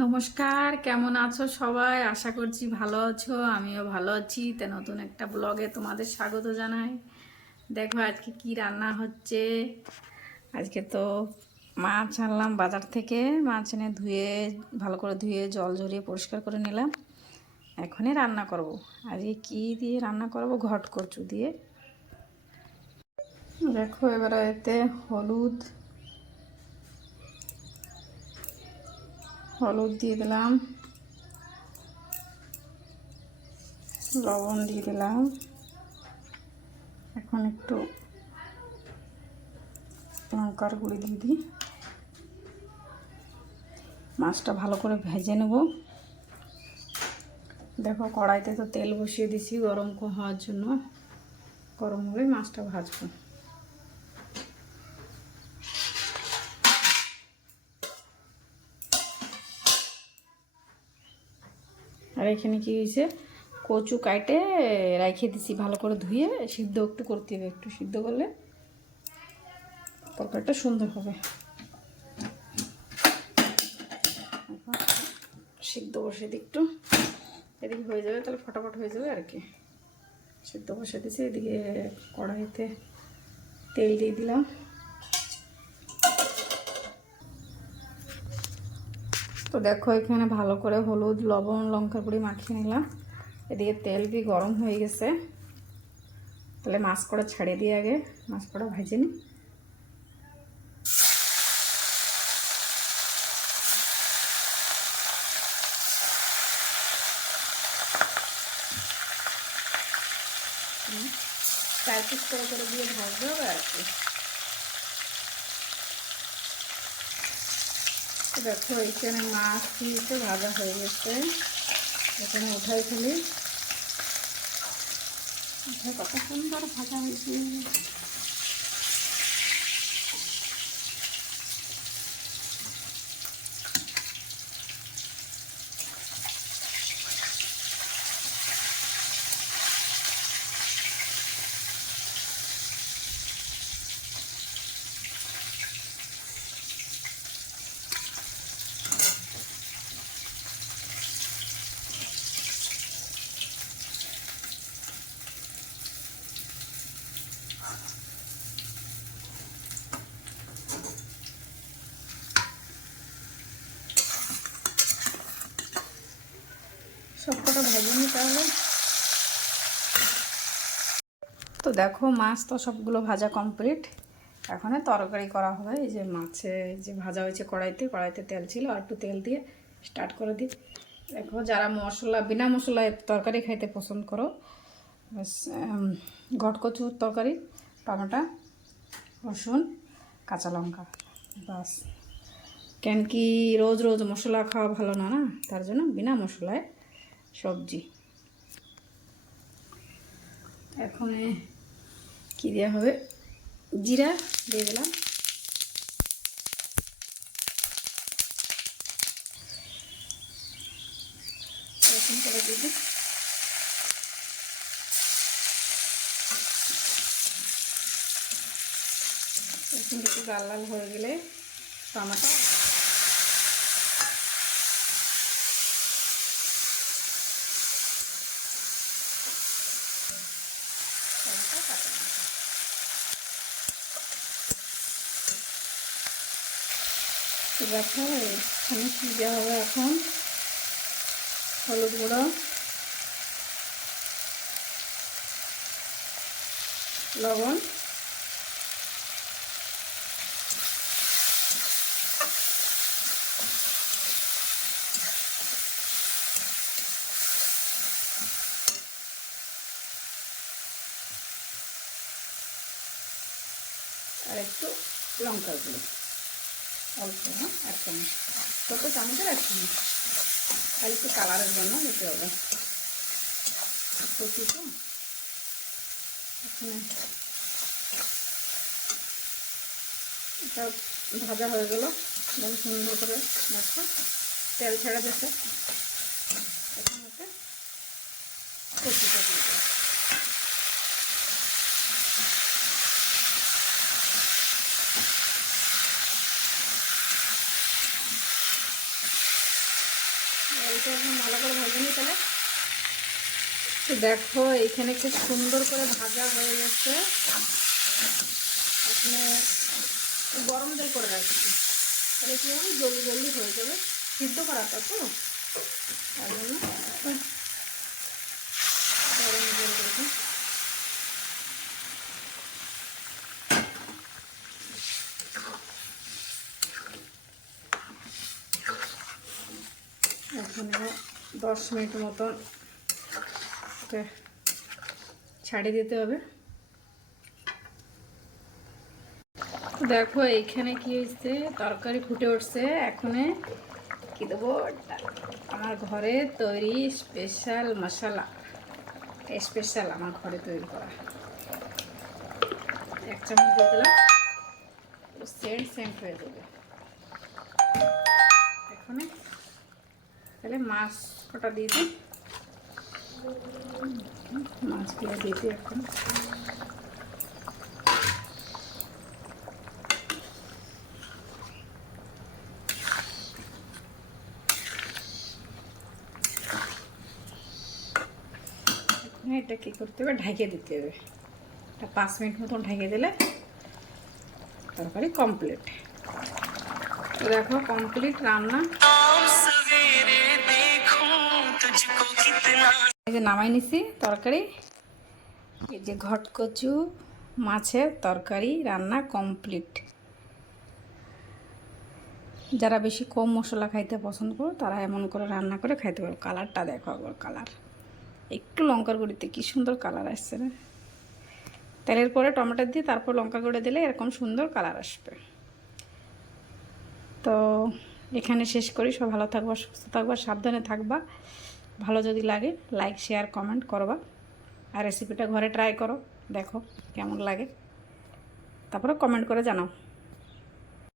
নমস্কার, কেমন আছো সবাই? আশা করছি ভালো আছো। আমিও ভালো আছি। তা নতুন একটা ব্লগে তোমাদের স্বাগত জানাই। দেখো আজকে কি রান্না হচ্ছে। আজকে তো মাছ আনলাম বাজার থেকে। মাছ এনে ভালো করে ধুয়ে জল ঝরিয়ে পরিষ্কার করে নিলাম। এখনই রান্না করব। আজকে কি দিয়ে রান্না করব? ঘট কচু দিয়ে। দেখো এবারে এতে হলুদ দিয়ে দিলাম, লবণ দিয়ে দিলাম। এখন একটু লঙ্কার গুঁড়ি দিয়ে দিই। মাছটা ভালো করে ভেজে নেব। দেখো কড়াইতে তো তেল বসিয়ে দিছি গরম হওয়ার জন্য। গরম হলে মাছটা ভাজবো। আর এখানে কি হয়েছে, কচু কাটে রেখে দিছি ভালো করে ধুয়ে। সিদ্ধ একটু করতে হবে, একটু সিদ্ধ করলে তরকারিটা সুন্দর হবে। সিদ্ধ বসে দিই একটু, এদিকে হয়ে যাবে, তাহলে ফটাফট হয়ে যাবে আর কি। সিদ্ধ বসে দিয়েছি। এদিকে কড়াইতে তেল দিয়ে দিলাম। তো দেখো এখানে ভালো করে হলুদ লবণ লঙ্কার গুঁড়ি মাখিয়ে নিলাম। এদিকে তেল দিয়ে গরম হয়ে গেছে। তাহলে মাছ কড়া ছেড়ে দিয়ে আগে মাছ কড়া ভেজে নিই। চার পিস করে দিয়ে ভাজতে হবে আর কি। দেখো এখানে মাছ দিয়েছে, ভাজা হয়ে গেছে। এখানে উঠাই ফেলি। কত সুন্দর ভাজা হয়েছে। সবকটা ভেজে নিই তাহলে। তো দেখো মাছ তো সবগুলো ভাজা কমপ্লিট। এখন তরকারি করা হবে। এই যে মাছে যে ভাজা হয়েছে কড়াইতে তেল ছিল, আর একটু তেল দিয়ে স্টার্ট করে দিই। দেখো যারা বিনা মশলায় তরকারি খাইতে পছন্দ করো, ঘট কচুর তরকারি, টমেটো রসুন কাঁচা লঙ্কা, বাস। কেন কি রোজ রোজ মশলা খাওয়া ভালো না, তার জন্য বিনা মশলায় সবজি। এখন কি দেওয়া হবে, জিরা দিয়ে দিলাম। রসুন করে দিয়ে দিই। রসুন একটু লাল লাল হয়ে গেলে টমেটো কাঁচা লঙ্কা। তো দেখো এখানে কী দেওয়া হবে এখন, হলুদ গুঁড়ো, লবণ, আর একটু লঙ্কার গুঁড়ো অল্প, এক চামচ, ছোটো চামচের এক চামচ, আর একটু কালারের জন্য দিতে হবে। কচু তো এখানে এটা ভাজা হয়ে গেল বহু সুন্দর করে। দেখো তেল ছেড়ে দিতে। এখন ওটা কচুটা দিয়ে দেবো। এটা এখন ভালো করে ভেজে নিই তাহলে। তো দেখো এইখানে খুব সুন্দর করে ভাজা হয়ে গেছে। এখানে গরম জল করে রাখছি, তাহলে কি হবে জলদি জলদি হয়ে যাবে, সিদ্ধ করাটা তো তার জন্য গরম জল করে। এখানে 10 মিনিট মতন ছাড়িয়ে দিতে হবে। দেখো এইখানে কি হয়েছে, তরকারি ফুটে উঠছে। এখন কি দেবো, আমার ঘরে তৈরি স্পেশাল মশলা, স্পেশাল আমার ঘরে তৈরি করা। 1 চামচ দিয়ে দিলাম, সেন্ট হয়ে যাবে। এখন তাহলে মাছ কটা দিয়ে দিই, মাছগুলো দিয়ে দিই এখন। এটা কী করতে হবে, ঢাকিয়ে দিতে হবে। এটা 5 মিনিট মতন ঢাকিয়ে দিলে তরকারি কমপ্লিট। দেখো কমপ্লিট রান্না। এই যে নামাই নিছি তরকারি, এই যে ঘটকচু মাছের তরকারি রান্না কমপ্লিট। যারা বেশি কম মশলা খাইতে পছন্দ করো তারা এমন করে রান্না করে খাইতে পারো। কালারটা দেখো আবার, কালার একটু লঙ্কার গুঁড়িতে কী সুন্দর কালার আসছে না। তেলের পরে টমেটো দিয়ে তারপর লঙ্কা গুঁড়ো দিলে এরকম সুন্দর কালার আসবে। তো এখানে শেষ করি। সব ভালো থাকবা, সুস্থ থাকবা, সাবধানে থাকবা। ভালো যদি লাগে লাইক শেয়ার কমেন্ট করবা, আর রেসিপিটা ঘরে ট্রাই করো, দেখো কেমন লাগে, তারপরে কমেন্ট করে জানাও।